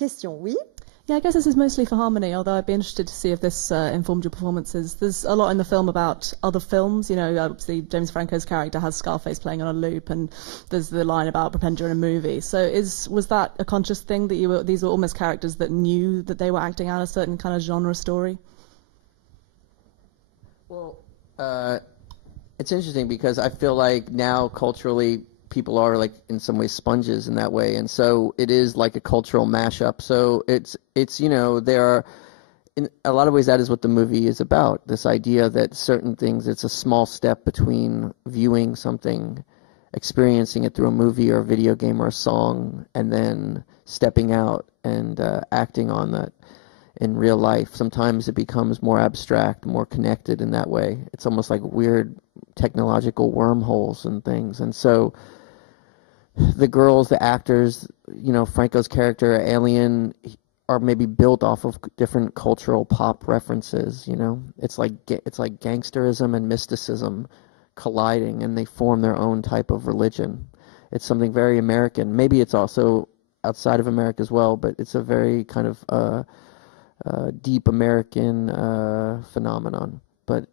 question, oui? Yeah, I guess this is mostly for Harmony, although I'd be interested to see if this informed your performances. There's a lot in the film about other films. You know, obviously James Franco's character has Scarface playing on a loop, and there's the line about pretend you're in a movie. So was that a conscious thing that these were almost characters that knew that they were acting out a certain kind of genre story? Well, it's interesting because I feel like now culturally people are like in some ways sponges in that way, and so it is like a cultural mashup. So it's you know, there are in a lot of ways that is what the movie is about, this idea that certain things, it's a small step between viewing something, experiencing it through a movie or a video game or a song, and then stepping out and acting on that in real life. Sometimes it becomes more abstract, more connected in that way. It's almost like weird technological wormholes and things. And so the girls, the actors, you know, Franco's character, Alien, are maybe built off of different cultural pop references, you know. It's like gangsterism and mysticism colliding, and they form their own type of religion. It's something very American. Maybe it's also outside of America as well, but it's a very kind of deep American phenomenon. But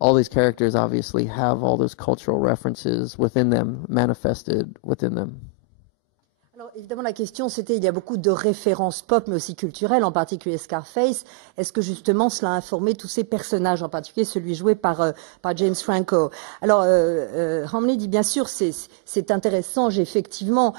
all these characters obviously have all those cultural references within them, manifested within them. Alors évidemment la question c'était, il y a beaucoup de références pop mais aussi culturelles, en particulier Scarface. Est-ce que justement cela a informé tous ces personnages, en particulier celui joué par James Franco? Alors Hamley dit bien sûr c'est intéressant, j'ai effectivement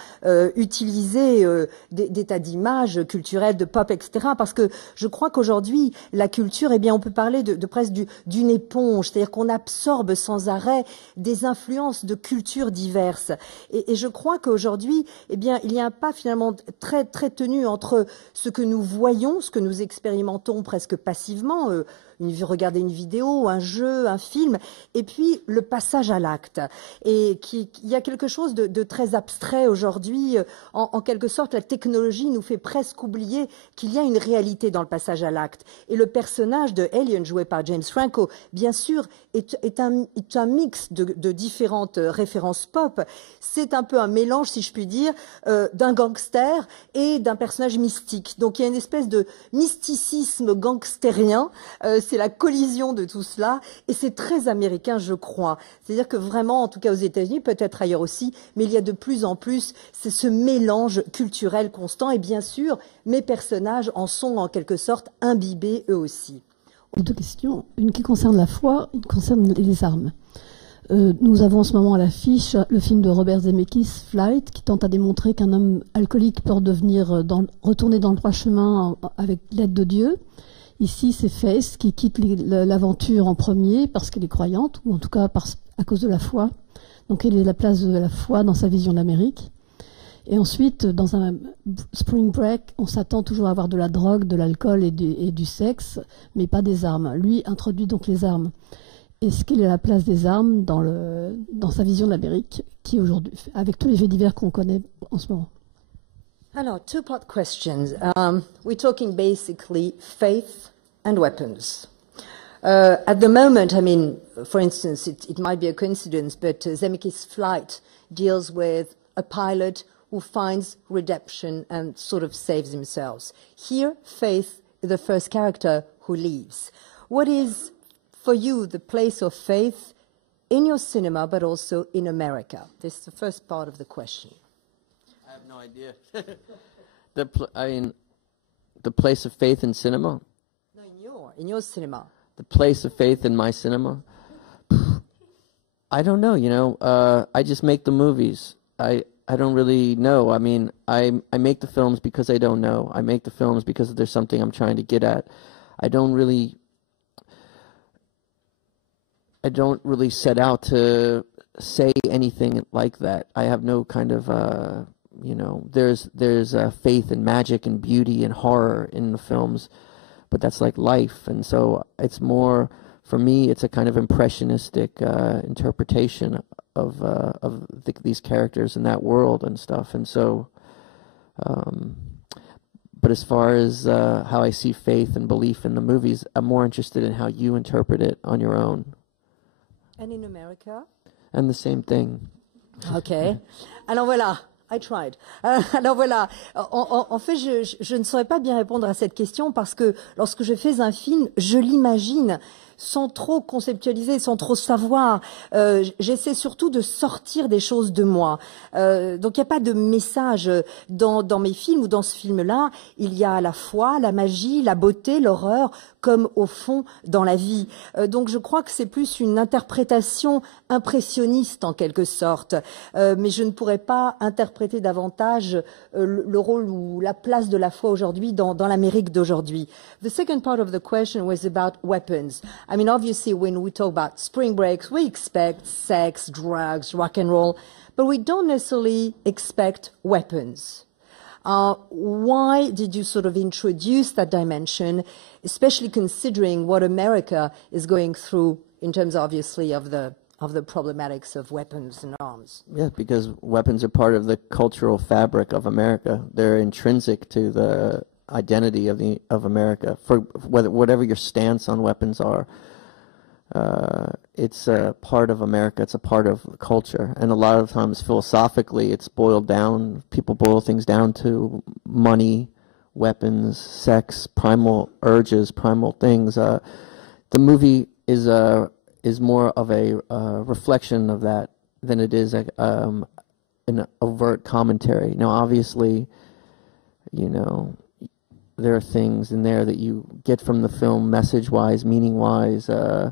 utilisé des tas d'images culturelles, de pop, etc. Parce que je crois qu'aujourd'hui la culture, eh bien on peut parler de presque d'une éponge, c'est-à-dire qu'on absorbe sans arrêt des influences de cultures diverses. Et je crois qu'aujourd'hui, eh bien il y a un pas finalement très tenu entre ce que nous voyons, ce que nous expérimentons presque passivement, regarder une vidéo, un jeu, un film, et puis le passage à l'acte. Et il y a quelque chose de très abstrait aujourd'hui. En quelque sorte, la technologie nous fait presque oublier qu'il y a une réalité dans le passage à l'acte. Et le personnage de Alien, joué par James Franco, bien sûr, est un mix de différentes références pop. C'est un peu un mélange, si je puis dire, d'un gangster et d'un personnage mystique. Donc il y a une espèce de mysticisme gangstérien. C'est la collision de tout cela, et c'est très américain, je crois. C'est-à-dire que vraiment, en tout cas aux États-Unis, peut-être ailleurs aussi, mais il y a de plus en plus ce mélange culturel constant, et bien sûr, mes personnages en sont en quelque sorte imbibés eux aussi. Deux questions, une qui concerne la foi, une qui concerne les armes. Nous avons en ce moment à l'affiche le film de Robert Zemeckis, Flight, qui tente à démontrer qu'un homme alcoolique peut retourner dans le droit chemin avec l'aide de Dieu. Ici, c'est Faith qui quitte l'aventure en premier parce qu'elle est croyante, ou en tout cas à cause de la foi. Donc elle est la place de la foi dans sa vision de l'Amérique. Et ensuite, dans un spring break, on s'attend toujours à avoir de la drogue, de l'alcool et du sexe, mais pas des armes. Lui introduit donc les armes. Est-ce qu'il est la place des armes dans sa vision de l'Amérique, qui aujourd'hui, avec tous les faits divers qu'on connaît en ce moment? Alors, two-part questions. We're talking basically faith and weapons. At the moment, I mean, for instance, it might be a coincidence, but Zemeckis' Flight deals with a pilot who finds redemption and sort of saves himself. Here, Faith is the first character who leaves. What is, for you, the place of faith in your cinema, but also in America? This is the first part of the question. I have no idea. The place of faith in cinema? No, in your cinema. The place of faith in my cinema? I don't know, you know. I just make the movies. I don't really know. I mean, I make the films because I don't know. I make the films because there's something I'm trying to get at. I don't really set out to say anything like that. I have no kind of you know, there's faith and magic and beauty and horror in the films, but that's like life. And so it's more, for me, it's a kind of impressionistic interpretation of these characters in that world and stuff. And so, but as far as how I see faith and belief in the movies, I'm more interested in how you interpret it on your own. And in America? And the same thing. Ok. Alors voilà. I tried. Alors voilà, en fait, je ne saurais pas bien répondre à cette question parce que lorsque je fais un film, je l'imagine sans trop conceptualiser, sans trop savoir. J'essaie surtout de sortir des choses de moi. Donc il n'y a pas de message dans mes films ou dans ce film-là. Il y a à la fois la magie, la beauté, l'horreur, comme au fond dans la vie. Donc je crois que c'est plus une interprétation impressionniste en quelque sorte. Mais je ne pourrais pas interpréter davantage le rôle ou la place de la foi aujourd'hui dans l'Amérique d'aujourd'hui. The second part of the question was about weapons. I mean, obviously, when we talk about spring breaks, we expect sex, drugs, rock and roll, but we don't necessarily expect weapons. Why did you sort of introduce that dimension, especially considering what America is going through in terms, obviously, of the problematics of weapons and arms? Yeah, because weapons are part of the cultural fabric of America. They're intrinsic to the identity of America. For whatever your stance on weapons are, it's a part of America. It's a part of the culture. And a lot of times, philosophically, it's boiled down. People boil things down to money, weapons, sex, primal urges, primal things. The movie is more of a reflection of that than it is an overt commentary. Now, obviously, you know, there are things in there that you get from the film message-wise, meaning-wise, but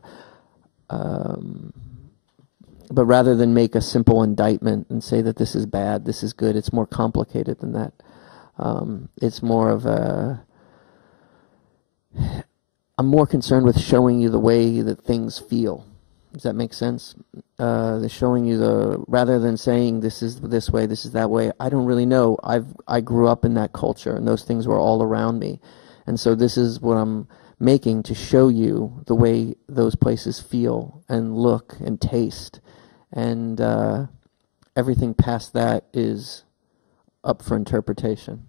rather than make a simple indictment and say that this is bad, this is good, it's more complicated than that. It's more of I'm more concerned with showing you the way that things feel. Does that make sense? They're showing you rather than saying this is this way, this is that way. I don't really know. I grew up in that culture, and those things were all around me. And so this is what I'm making to show you the way those places feel and look and taste. And everything past that is up for interpretation.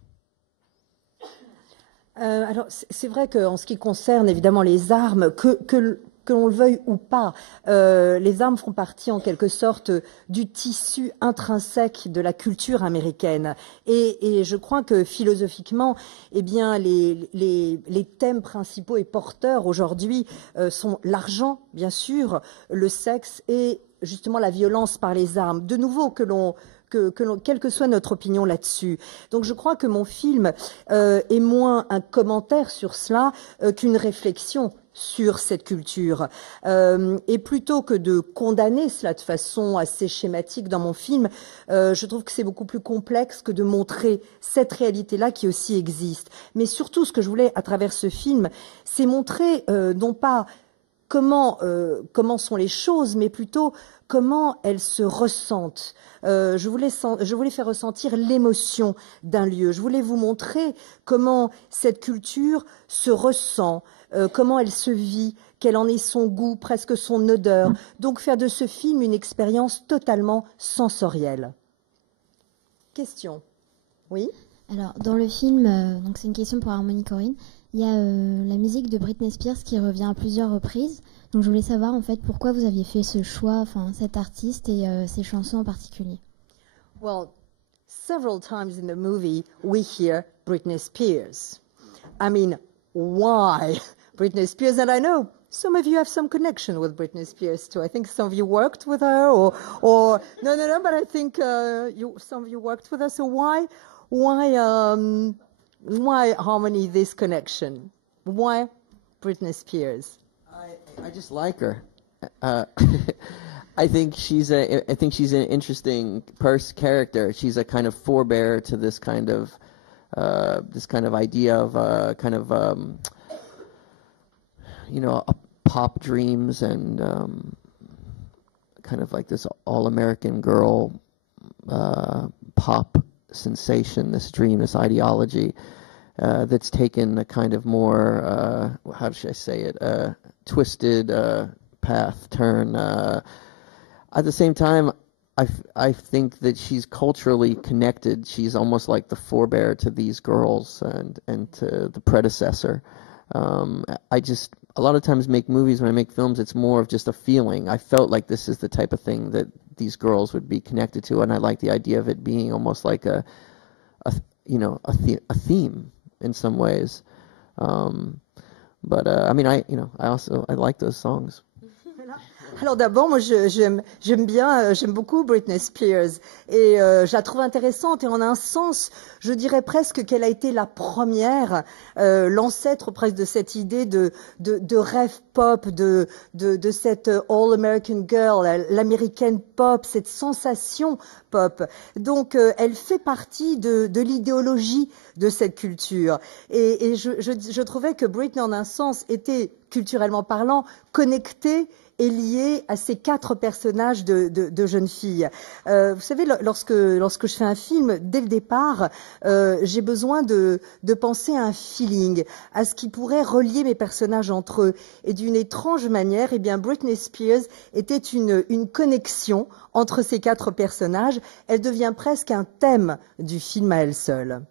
Alors, c'est vrai qu'en ce qui concerne évidemment les armes, que l'on le veuille ou pas, les armes font partie en quelque sorte du tissu intrinsèque de la culture américaine. Et je crois que philosophiquement, eh bien, les thèmes principaux et porteurs aujourd'hui sont l'argent, bien sûr, le sexe et justement la violence par les armes. De nouveau, quelle que soit notre opinion là-dessus. Donc je crois que mon film est moins un commentaire sur cela qu'une réflexion sur cette culture. Et plutôt que de condamner cela de façon assez schématique dans mon film, je trouve que c'est beaucoup plus complexe que de montrer cette réalité-là qui aussi existe. Mais surtout, ce que je voulais à travers ce film, c'est montrer non pas comment sont les choses, mais plutôt comment elles se ressentent. Je voulais faire ressentir l'émotion d'un lieu. Je voulais vous montrer comment cette culture se ressent, comment elle se vit, quel en est son goût, presque son odeur. Donc faire de ce film une expérience totalement sensorielle. Question. Oui? Alors, dans le film, donc c'est une question pour Harmonie Korine, il y a la musique de Britney Spears qui revient à plusieurs reprises. Donc je voulais savoir en fait pourquoi vous aviez fait ce choix, enfin cet artiste et ces chansons en particulier. Well, several times in the movie we hear Britney Spears. I mean, why Britney Spears? And I know some of you have some connection with Britney Spears too. I think some of you worked with her, or no, but I think some of you worked with her. So why Harmony this connection? Why Britney Spears? I just like her. I think she's an interesting character. She's a kind of forebear to this kind of idea of pop dreams and kind of like this all-American girl pop sensation, this dream, this ideology that's taken a kind of more how should I say it, twisted turn. At the same time, I think that she's culturally connected. She's almost like the forebear to these girls and to the predecessor. I a lot of times make movies, when I make films, it's more of just a feeling. I felt like this is the type of thing these girls would be connected to, and I like the idea of it being almost like a theme in some ways. But I mean, I like those songs. Alors d'abord, moi j'aime beaucoup Britney Spears et je la trouve intéressante et en un sens, je dirais presque qu'elle a été la première, l'ancêtre presque de cette idée de rêve pop, de cette all-American girl, l'américaine pop, cette sensation pop. Donc elle fait partie de l'idéologie de cette culture et je trouvais que Britney en un sens était culturellement parlant connectée est lié à ces 4 personnages de jeunes filles. Vous savez, lorsque je fais un film, dès le départ, j'ai besoin de penser à un feeling, à ce qui pourrait relier mes personnages entre eux. Et d'une étrange manière, eh bien, Britney Spears était une connexion entre ces 4 personnages. Elle devient presque un thème du film à elle seule.